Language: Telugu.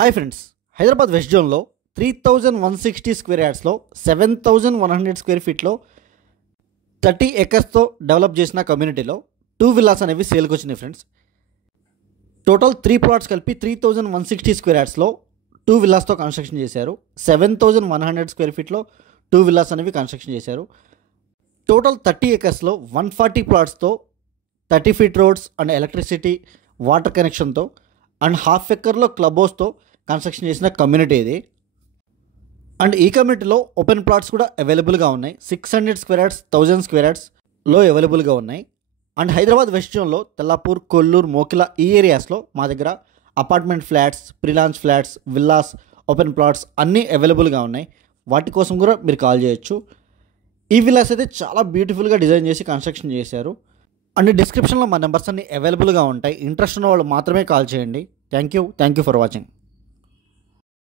హాయ్ ఫ్రెండ్స్, హైదరాబాద్ వెస్ట్ జోన్లో 3160 స్క్వేర్ యార్డ్స్లో 7100 స్క్వేర్ ఫీట్లో 30 ఎకర్స్తో డెవలప్ చేసిన కమ్యూనిటీలో 2 విల్లాస్ అనేవి సేల్కి వచ్చినాయి ఫ్రెండ్స్. టోటల్ 3 ప్లాట్స్ కలిపి 3160 స్క్వేర్ యార్డ్స్లో 2 విల్లాస్తో కన్స్ట్రక్షన్ చేశారు. 7100 స్క్వేర్ ఫీట్లో 2 విల్లాస్ అనేవి కన్స్ట్రక్షన్ చేశారు. టోటల్ 30 ఎకర్స్లో 140 ప్లాట్స్తో 30 feet roads and electricity water కనెక్షన్తో అండ్ హాఫ్ ఎకర్లో క్లబ్ హౌస్తో కన్స్ట్రక్షన్ చేసిన కమ్యూనిటీ ఇది. అండ్ ఈ కమ్యూనిటీలో ఓపెన్ ప్లాట్స్ కూడా అవైలబుల్గా ఉన్నాయి. 600 స్క్వేర్ యార్డ్స్, 1000 స్క్వేర్ యార్డ్స్లో అవైలబుల్గా ఉన్నాయి. అండ్ హైదరాబాద్ వెస్ట్ జోన్లో తెల్లాపూర్, కొల్లూరు, మోకిలా ఈ ఏరియాస్లో మా దగ్గర apartment flats, prelaunch flats, villas, open plots అన్నీ అవైలబుల్గా ఉన్నాయి. వాటి కోసం కూడా మీరు కాల్ చేయొచ్చు. ఈ విల్లాస్ అయితే చాలా బ్యూటిఫుల్గా డిజైన్ చేసి కన్స్ట్రక్షన్ చేశారు. అండ్ డిస్క్రిప్షన్లో మా నెంబర్స్ అన్ని అవైలబుల్గా ఉంటాయి. ఇంట్రెస్ట్ ఉన్న వాళ్ళు మాత్రమే కాల్ చేయండి. Thank you for watching.